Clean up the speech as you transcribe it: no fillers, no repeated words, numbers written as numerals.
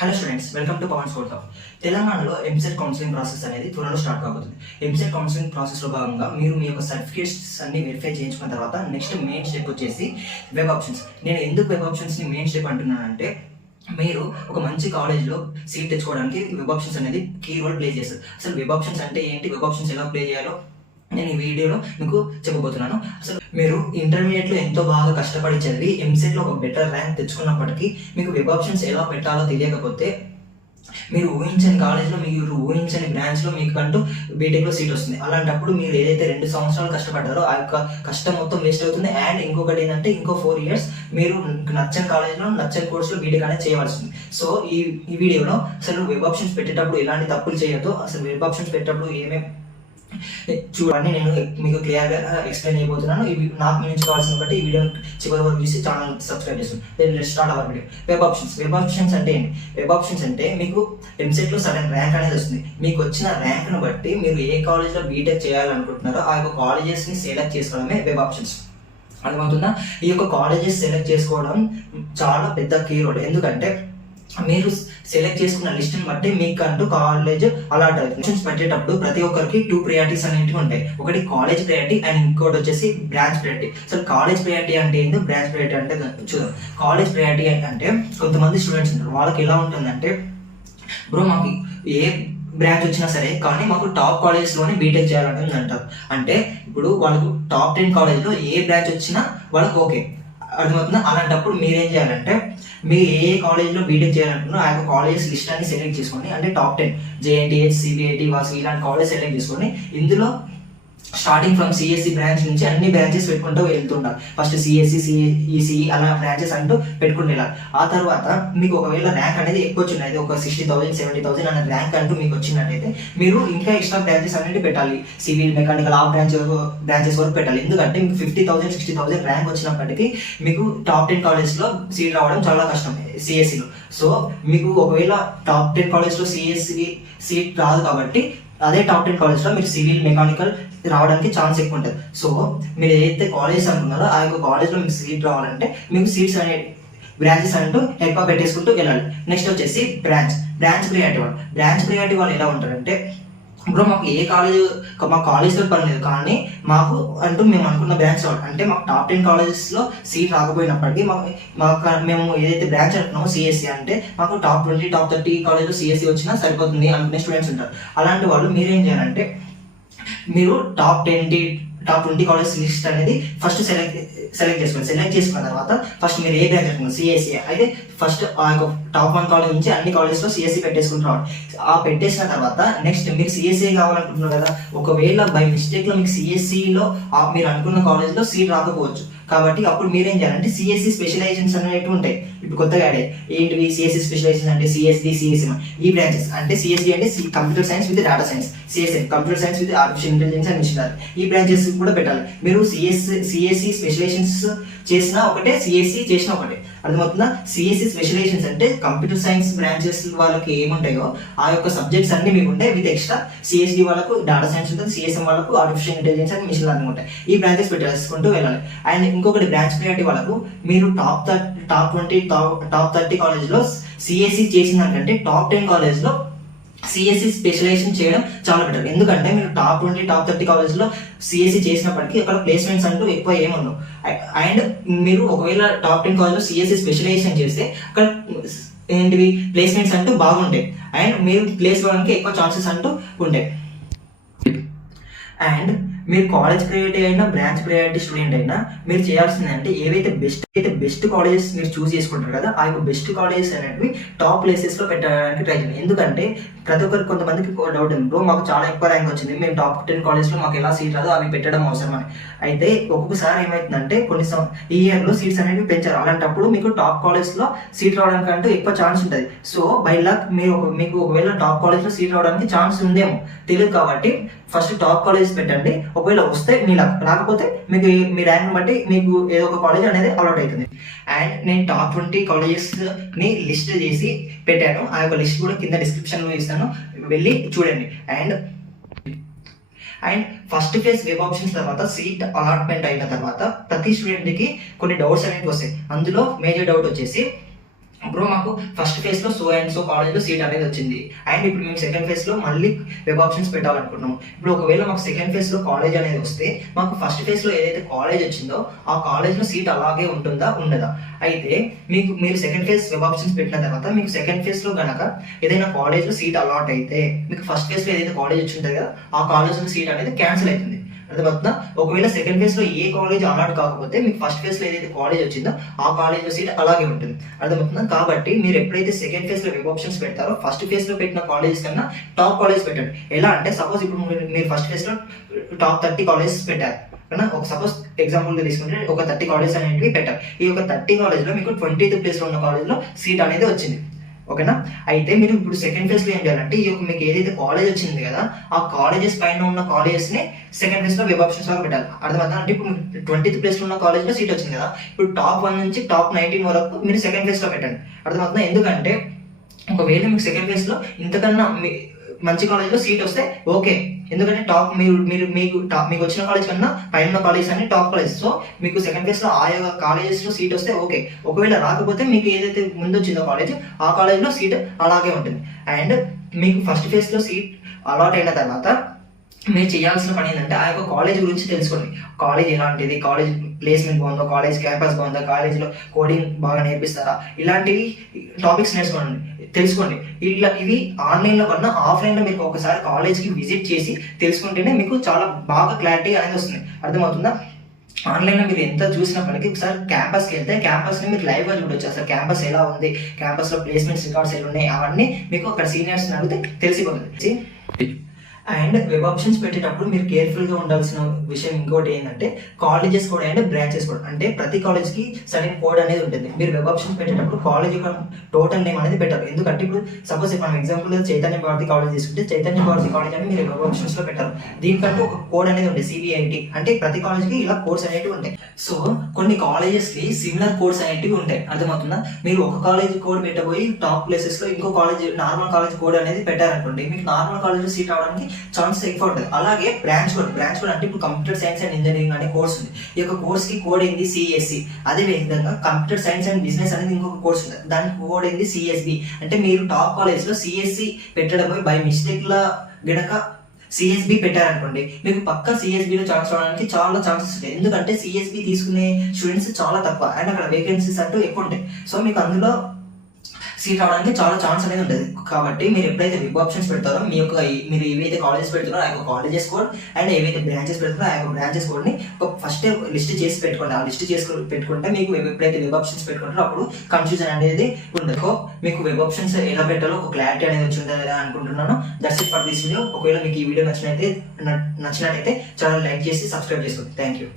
Hello students, welcome to Pavan school talk. తెలంగాణలో EAMCET counselling process అనేది త్వరలో స్టార్ట్ కాబోతుంది. ఎంసెట్ కౌన్సిలింగ్ ప్రాసెస్లో భాగంగా మీరు మీ యొక్క సర్టిఫికేట్స్ అన్ని వెరిఫై చేయించుకున్న తర్వాత నెక్స్ట్ మెయిన్ స్టెప్ వచ్చేసి వెబ్ ఆప్షన్స్. నేను ఎందుకు వెబ్ ఆప్షన్స్ని మెయిన్ స్టెప్ అంటున్నానంటే, మీరు ఒక మంచి కాలేజ్లో సీట్ తెచ్చుకోవడానికి వెబ్ ఆప్షన్స్ అనేది కీ రోల్ ప్లే చేస్తుంది. అసలు వెబ్ ఆప్షన్స్ అంటే ఏంటి, వెబ్ ఆప్షన్స్ ఎలా ప్లే చేయాలో నేను ఈ వీడియోలో మీకు చెప్పబోతున్నాను. అసలు మీరు ఇంటర్మీడియట్లో ఎంతో బాగా కష్టపడి చదివి ఎంసెట్లో ఒక బెటర్ ర్యాంక్ తెచ్చుకున్నప్పటికీ మీకు వెబ్ ఆప్షన్స్ ఎలా పెట్టాలో తెలియకపోతే మీరు ఊహించని కాలేజ్లో, మీరు ఊహించని బ్రాంచ్లో మీకంటూ బీటెక్లో సీట్ వస్తుంది. అలాంటప్పుడు మీరు ఏదైతే 2 సంవత్సరాలు కష్టపడ్డారో ఆ యొక్క కష్టం మొత్తం వేస్ట్ అవుతుంది. అండ్ ఇంకొకటి ఏంటంటే, ఇంకో 4 years మీరు నచ్చని కాలేజ్లో నచ్చని కోర్సులో బీటెక్ అనేది చేయవలసి ఉంది. సో ఈ వీడియోలో అసలు వెబ్ ఆప్షన్స్ పెట్టేటప్పుడు ఎలాంటి తప్పులు చేయొద్దు, అసలు వెబ్ ఆప్షన్స్ పెట్టేటప్పుడు ఏమేమి చూడండి, నేను మీకు క్లియర్గా ఎక్స్ప్లెయిన్ చేయబోతున్నాను. ఇవి నాకు నుంచి కావాల్సిన బట్టి ఈ వీడియో చివరి వరకు చూసి ఛానల్ సబ్స్క్రైబ్ చేసుకోండి. Start our video. Web options అంటే ఏంటి? వెబ్ ఆప్షన్స్ అంటే మీకు ఎంసెట్లో సడన్ ర్యాంక్ అనేది వస్తుంది. మీకు వచ్చిన ర్యాంక్ను బట్టి మీరు ఏ కాలేజ్లో బీటెక్ చేయాలనుకుంటున్నారో ఆ యొక్క కాలేజెస్ని సెలెక్ట్ చేసుకోవడమే వెబ్ ఆప్షన్స్. అర్థమవుతుందా? ఈ యొక్క కాలేజెస్ సెలెక్ట్ చేసుకోవడం చాలా పెద్ద కీ రోల్. ఎందుకంటే మీరు సెలెక్ట్ చేసుకున్న లిస్ట్ని బట్టి మీకు అంటూ కాలేజ్ అలాట్ అవుతుంది. పెట్టేటప్పుడు ప్రతి ఒక్కరికి 2 ప్రయారిటీస్ అనేవి ఉంటాయి. ఒకటి కాలేజ్ ప్రయారిటీ అండ్ ఇంకోటి వచ్చేసి బ్రాంచ్ ప్రయారిటీ. అసలు కాలేజ్ ప్రయారిటీ అంటే ఏంటి, బ్రాంచ్ ప్రయారిటీ అంటే చూద్దాం. కాలేజ్ ప్రయారిటీ అంటే కొంతమంది స్టూడెంట్స్ ఉంటారు, వాళ్ళకి ఎలా ఉంటుందంటే, బ్రో మాకు ఏ బ్రాంచ్ వచ్చినా సరే కానీ మాకు టాప్ కాలేజెస్లోనే బీటెక్ చేయాలని అంటారు. అంటే ఇప్పుడు వాళ్ళకు టాప్ 10 కాలేజ్లో ఏ బ్రాంచ్ వచ్చినా వాళ్ళకి ఓకే. అర్థమవుతుందా? అలాంటప్పుడు మీరేం చేయాలంటే, మీరు ఏ కాలేజ్లో బీటెక్ చేయాలనుకున్నా ఆ యొక్క కాలేజెస్ లిస్ట్ అని సెలెక్ట్ చేసుకోండి. అంటే టాప్ 10 జేఎన్టీహెచ్, సిబిఐటి, వాసు ఇలాంటి కాలేజ్ సెలెక్ట్ చేసుకొని ఇందులో స్టార్టింగ్ ఫ్రమ్ సిఎస్సి బ్రాంచ్ నుంచి అన్ని బ్రాంచెస్ పెట్టుకుంటూ వెళ్తుండాలి. ఫస్ట్ సిఎస్సి, ఈసీ అలా బ్రాంచెస్ అంటూ పెట్టుకుంటూ వెళ్ళాలి. ఆ తర్వాత మీకు ఒకవేళ ర్యాంక్ అనేది ఎక్కువ వచ్చినది, ఒక 60,000 70,000 అనే ర్యాంక్ అంటూ మీకు వచ్చినట్టయితే మీరు ఇంకా ఎక్స్ట్రా బ్రాంచెస్ అనేది పెట్టాలి. సివిల్, మెకానికల్ ఆ బ్రాంచెస్ వరకు పెట్టాలి. ఎందుకంటే మీకు 50,000 60,000 ర్యాంక్ వచ్చినప్పటికీ మీకు టాప్ 10 కాలేజ్లో సీట్ రావడం చాలా కష్టం సిఎస్సిలో. సో మీకు ఒకవేళ టాప్ 10 కాలేజ్లో సిఎస్సి సీట్ రాదు కాబట్టి అదే టాప్ 10 కాలేజ్లో మీరు సివిల్, మెకానికల్ రావడానికి ఛాన్స్ ఎక్కువ ఉంటుంది. సో మీరు ఏదైతే కాలేజ్ అనుకున్నారో ఆ యొక్క కాలేజ్లో మీకు సీట్ రావాలంటే మీకు సీట్స్ అనే బ్రాంచెస్ అంటూ ఎక్కువ పెట్టేసుకుంటూ వెళ్ళాలి. నెక్స్ట్ వచ్చేసి బ్రాంచ్ ప్రయారిటీ వాళ్ళు ఎలా ఉంటారంటే, ఇప్పుడు మాకు ఏ కాలేజ్, మా కాలేజ్తో పని లేదు కానీ మాకు అంటూ మేము అనుకున్న బ్రాంచ్ రావాలి. అంటే మాకు టాప్ 10 కాలేజెస్లో సీట్ రాకపోయినప్పటికీ మేము ఏదైతే బ్రాంచ్ అంటున్నామో సిఎస్సి అంటే మాకు టాప్ 20 టాప్ 30 కాలేజ్లో సిఎస్సి వచ్చినా సరిపోతుంది అనుకునే స్టూడెంట్స్ ఉంటారు. అలాంటి వాళ్ళు మీరేం చేయాలంటే, మీరు టాప్ 20 కాలేజ్ లిస్ట్ అనేది ఫస్ట్ సెలెక్ట్ చేసుకోండి. సెలెక్ట్ చేసుకున్న తర్వాత ఫస్ట్ మీరు ఏ బ్రాంచ్ అనుకున్నారు సిఎస్సి అయితే ఫస్ట్ ఆ యొక్క టాప్ 1 కాలేజ్ నుంచి అన్ని కాలేజ్లో సిఎస్సి పెట్టేసుకుంటున్నారు. ఆ పెట్టేసిన తర్వాత నెక్స్ట్ మీకు సిఎస్సి కావాలనుకుంటున్నారు కదా, ఒకవేళ బై మిస్టేక్లో మీకు సిఎస్సిలో మీరు అనుకున్న కాలేజ్లో సీట్ రాకపోవచ్చు. కాబట్టి అప్పుడు మీరేం చేయాలంటే సిఎస్సి స్పెషలైజేషన్స్ అనేవి ఉంటాయి. ఇప్పుడు కొత్తగా యాడ్ ఏంటివి సిఎస్సి స్పెషలైజేషన్ అంటే సిఎస్డి, సిఎస్ఎం ఈ బ్రాంచెస్. అంటే సిఎస్డి అంటే computer science with data science, CSM computer science with artificial intelligence and machine learning ఈ బ్రాంచెస్ కూడా పెట్టాలి. మీరు సిఎస్సి స్పెషలైజేషన్స్ చేసినా ఒకటే, సిఎస్సి చేసినా ఒకటే. అర్థమవుతుందా? సిఎస్సి స్పెషలైజేషన్స్ అంటే కంప్యూటర్ సైన్స్ బ్రాంచెస్ వాళ్ళకి ఏముంటాయో ఆ యొక్క సబ్జెక్ట్స్ అన్ని మీకు ఉంటాయి. విత్ ఎక్స్ట్రా సిఎస్డి వాళ్ళకు డేటా సైన్స్ ఉంటుంది, సిఎస్ఎం వాళ్ళకు artificial intelligence and machine learning ఉంటాయి. ఈ బ్రాంచెస్ పెట్టేసుకుంటూ వెళ్ళాలి. అండ్ ఇంకొకటి బ్రాంచ్ ప్రయారిటీ వాళ్ళకు మీరు టాప్ 20 టాప్ 30 కాలేజ్లో సిఎస్సి చేసిన దానికంటే టాప్ 10 కాలేజ్లో సిఎస్సి స్పెషలైజేషన్ చేయడం చాలా బెటర్. ఎందుకంటే మీరు టాప్ 20 టాప్ 30 కాలేజ్లో సిఎస్సి చేసినప్పటికీ అక్కడ ప్లేస్మెంట్స్ అంటూ ఎక్కువ ఏముండవు. అండ్ మీరు ఒకవేళ టాప్ 10 కాలేజ్లో సిఎస్సి స్పెషలైజేషన్ చేస్తే అక్కడ ఏంటివి ప్లేస్మెంట్స్ అంటూ బాగుంటాయి. అండ్ మీరు ప్లేస్ అవ్వడానికి ఎక్కువ ఛాన్సెస్ అంటూ ఉంటాయి. అండ్ మీరు కాలేజ్ ప్రయారిటీ అయినా బ్రాంచ్ ప్రయారిటీ స్టూడెంట్ అయినా మీరు చేయాల్సింది అంటే ఏవైతే బెస్ట్ కాలేజెస్ మీరు చూస్ చేసుకుంటారు కదా, ఆ యొక్క బెస్ట్ కాలేజెస్ అనేవి టాప్ ప్లేసెస్లో పెట్టడానికి ట్రై చేయండి. ఎందుకంటే ప్రతి ఒక్కరికి కొంతమందికి డౌట్ ఉంది, బ్రో మాకు చాలా ఎక్కువ ర్యాంక్ వచ్చింది, మేము టాప్ 10 కాలేజ్లో మాకు ఎలా సీట్ రాదో అవి పెట్టడం అవసరం అని. అయితే ఒక్కొక్కసారి ఏమవుతుందంటే ఈ ఇయర్లో సీట్స్ అనేవి పెంచారు. అలాంటప్పుడు మీకు టాప్ కాలేజ్లో సీట్ రావడానికి ఎక్కువ ఛాన్స్ ఉంటుంది. సో బై లక్ మీకు ఒకవేళ టాప్ కాలేజ్లో సీట్ రావడానికి ఛాన్స్ ఉందేమో తెలియదు. కాబట్టి ఫస్ట్ టాప్ కాలేజెస్ పెట్టండి. ఒకవేళ వస్తే మీ లక్, రాకపోతే మీకు మీ ర్యాంక్ బట్టి మీకు ఏదో ఒక కాలేజ్ అనేది అలాట్ అవుతుంది. అండ్ నేను టాప్ 20 కాలేజెస్ని లిస్ట్ చేసి పెట్టాను. ఆ యొక్క లిస్ట్ కూడా కింద డిస్క్రిప్షన్లో ఇస్తాను, వెళ్ళి చూడండి. And first phase web options తర్వాత సీట్ అలాట్మెంట్ అయిన తర్వాత ప్రతి స్టూడెంట్కి కొన్ని డౌట్స్ అనేవి వస్తాయి. అందులో మేజర్ డౌట్ వచ్చేసి బ్రో మాకు ఫస్ట్ ఫేజ్ లో సో అండ్ సో కాలేజ్ లో సీట్ అనేది వచ్చింది, అండ్ ఇప్పుడు మేము సెకండ్ ఫేజ్ లో మళ్ళీ వెబ్ ఆప్షన్స్ పెట్టాలనుకుంటున్నాము. ఇప్పుడు ఒకవేళ మాకు సెకండ్ ఫేజ్ లో కాలేజ్ అనేది వస్తే మాకు ఫస్ట్ ఫేజ్ లో ఏదైతే కాలేజ్ వచ్చిందో ఆ కాలేజ్ లో సీట్ అలాగే ఉంటుందా ఉండదా? అయితే మీరు సెకండ్ ఫేజ్ వెబ్ ఆప్షన్స్ పెట్టిన తర్వాత మీకు సెకండ్ ఫేజ్ లో గనక ఏదైనా కాలేజ్ లో సీట్ అలాట్ అయితే మీకు ఫస్ట్ ఫేజ్ లో ఏదైతే కాలేజ్ వచ్చింటుంది కదా ఆ కాలేజ్ లో సీట్ అనేది క్యాన్సిల్ అవుతుంది. అర్థమవుతుందా? ఒకవేళ సెకండ్ ఫేజ్ లో ఏ కాలేజ్ అలాట్ కాకపోతే మీకు ఫస్ట్ ఫేజ్ లో ఏదైతే కాలేజ్ వచ్చిందో ఆ కాలేజ్ లో సీట్ అలాగే ఉంటుంది. అర్థమవుతుందా? కాబట్టి మీరు ఎప్పుడైతే సెకండ్ ఫేజ్ లో వెబ్ ఆప్షన్స్ పెడతారో ఫస్ట్ ఫేజ్ లో పెట్టిన కాలేజెస్ కన్నా టాప్ కాలేజ్ పెట్టండి. ఎలా అంటే సపోజ్ ఇప్పుడు మీరు ఫస్ట్ ఫేజ్ లో టాప్ 30 కాలేజెస్ పెట్టారు కదా, ఒక సపోజ్ ఎగ్జాంపుల్ తీసుకుంటే ఒక 30 కాలేజెస్ అనేవి పెట్టారు. ఈ ఒక 30 కాలేజ్ లో మీకు 20th ప్లేస్ లో ఉన్న కాలేజ్ లో సీట్ అనేది వచ్చింది. ఓకేనా? అయితే మీరు ఇప్పుడు సెకండ్ ఫేజ్ లో ఏం చేయాలంటే ఈ యొక్క మీకు ఏదైతే కాలేజ్ వచ్చింది కదా ఆ కాలేజెస్ పైన ఉన్న కాలేజెస్ ని సెకండ్ ఫేజ్ లో వెబ్ ఆప్షన్స్ లాగా పెట్టాలి. అర్థమవుతుందా? అంటే ఇప్పుడు 20th ప్లేస్ లో ఉన్న కాలేజ్ లో సీట్ వచ్చింది కదా, ఇప్పుడు టాప్ 1 నుంచి టాప్ 19 వరకు మీరు సెకండ్ ఫేజ్ లో పెట్టండి. అర్థమవుతుందా? ఎందుకంటే ఒకవేళ మీకు సెకండ్ ఫేజ్ లో ఇంతకన్నా మంచి కాలేజ్ లో సీట్ వస్తే ఓకే, ఎందుకంటే టాప్ మీకు వచ్చిన కాలేజ్ కన్నా పైన కాలేజ్ అన్ని టాప్ కాలేజ్. సో మీకు సెకండ్ ఫేజ్ లో ఆయా కాలేజెస్ లో సీట్ వస్తే ఓకే. ఒకవేళ రాకపోతే మీకు ఏదైతే ముందు వచ్చిందో కాలేజ్ ఆ కాలేజ్ లో సీట్ అలాగే ఉంటుంది. అండ్ మీకు ఫస్ట్ ఫేజ్ లో సీట్ అలాట్ అయిన తర్వాత మీరు చేయాల్సిన పని ఏంటంటే ఆ యొక్క కాలేజ్ గురించి తెలుసుకోండి. కాలేజ్ ఎలాంటిది, కాలేజ్ ప్లేస్మెంట్ బాగుందో, కాలేజ్ క్యాంపస్ బాగుందో, కాలేజ్లో కోడింగ్ బాగా నేర్పిస్తారా, ఇలాంటివి టాపిక్స్ తెలుసుకోండి. ఇవి ఆన్లైన్లో కన్నా ఆఫ్లైన్లో మీరు ఒకసారి కాలేజ్కి విజిట్ చేసి తెలుసుకుంటేనే మీకు చాలా బాగా క్లారిటీ అనేది వస్తుంది. అర్థమవుతుందా? ఆన్లైన్లో మీరు ఎంత చూసినప్పటికీ ఒకసారి క్యాంపస్కి వెళ్తే క్యాంపస్ని మీరు లైవ్గా చూడొచ్చు. అసలు క్యాంపస్ ఎలా ఉంది, క్యాంపస్లో ప్లేస్మెంట్స్ రికార్డ్స్ ఎలా ఉన్నాయి, అవన్నీ మీకు అక్కడ సీనియర్స్ని అడిగితే తెలిసిపోతుంది. అండ్ వెబ్ ఆప్షన్స్ పెట్టేటప్పుడు మీరు కేర్ఫుల్గా ఉండాల్సిన విషయం ఇంకోటి ఏంటంటే కాలేజెస్ కూడా అండ్ బ్రాంచెస్ కూడా. అంటే ప్రతి కాలేజ్కి సడన్ కోడ్ అనేది ఉంటుంది. మీరు వెబ్ ఆప్షన్స్ పెట్టేటప్పుడు కాలేజ్ యొక్క టోటల్ నేమ్ అనేది పెట్టారు. ఎందుకంటే ఇప్పుడు సపోజ్ మనం ఎగ్జాంపుల్ చైతన్య భారతి కాలేజ్ తీసుకుంటే చైతన్య భారతి కాలేజ్ అని మీరు వెబ్ ఆప్షన్స్లో పెట్టారు. దీనికంటే ఒక కోడ్ అనేది ఉంటుంది, CVIT. అంటే ప్రతి కాలేజ్కి ఇలా కోడ్స్ అనేవి ఉంటాయి. సో కొన్ని కాలేజెస్కి సిమిలర్ కోడ్స్ అనేవి ఉంటాయి. అర్థమవుతుందా? మీరు ఒక కాలేజ్ కోడ్ పెట్టబోయి టాప్ ప్లేసెస్లో ఇంకో కాలేజ్ నార్మల్ కాలేజ్ కోడ్ అనేది పెట్టారనుకోండి, మీకు నార్మల్ కాలేజ్లో సీట్ అవడానికి ఛాన్సెస్ ఎక్కువ ఉంటుంది. అలాగే బ్రాంచ్ కోడ్ అంటే ఇప్పుడు కంప్యూటర్ సైన్స్ అండ్ ఇంజనీరింగ్ అనే కోర్స్ ఉంది. ఈ యొక్క కోర్స్ కి కోడ్ ఏంది CSC. అదే విధంగా కంప్యూటర్ సైన్స్ అండ్ బిజినెస్ అనేది ఇంకొక కోర్స్ ఉంది, దానికి కోడ్ ఏంది CSB. అంటే మీరు టాప్ కాలేజ్ లో CSC పెట్టడం బై మిస్టేక్ లా గనక CSB పెట్టారనుకోండి, మీకు పక్క CSB లో ఛాన్స్ రావడానికి చాలా ఛాన్సెస్ ఉంటాయి. ఎందుకంటే CSB తీసుకునే స్టూడెంట్స్ చాలా తక్కువ అండ్ అక్కడ వేకెన్సీస్ అంటూ ఎక్కువ ఉంటాయి. సో మీకు అందులో సీట్ రావడానికి చాలా ఛాన్స్ అనేది ఉంటుంది. కాబట్టి మీరు ఎప్పుడైతే వెబ్ ఆప్షన్స్ పెడతారో మీరు ఏవైతే కాలేజెస్ పెడుతున్నారో ఆ యొక్క కాలేజెస్ కోడ్ అండ్ ఏవైతే బ్రాంచెస్ పెడుతున్నారో ఆ యొక్క బ్రాంచెస్ కోడ్ని ఫస్ట్ లిస్ట్ చేసి పెట్టుకోండి. ఆ లిస్ట్ పెట్టుకుంటే మీకు ఎప్పుడైతే వెబ్ ఆప్షన్స్ పెట్టుకుంటారో అప్పుడు కన్ఫ్యూజన్ అనేది ఉండదు. మీకు వెబ్ ఆప్షన్స్ ఎలా పెట్టాలో ఒక క్లారిటీ అనేది వచ్చి ఉంటుంది అనుకుంటున్నాను. That's it for this video. ఒకవేళ మీకు ఈ వీడియో నచ్చినట్టయితే ఛానల్ లైక్ చేసి సబ్స్క్రైబ్ చేసుకోండి. Thank you.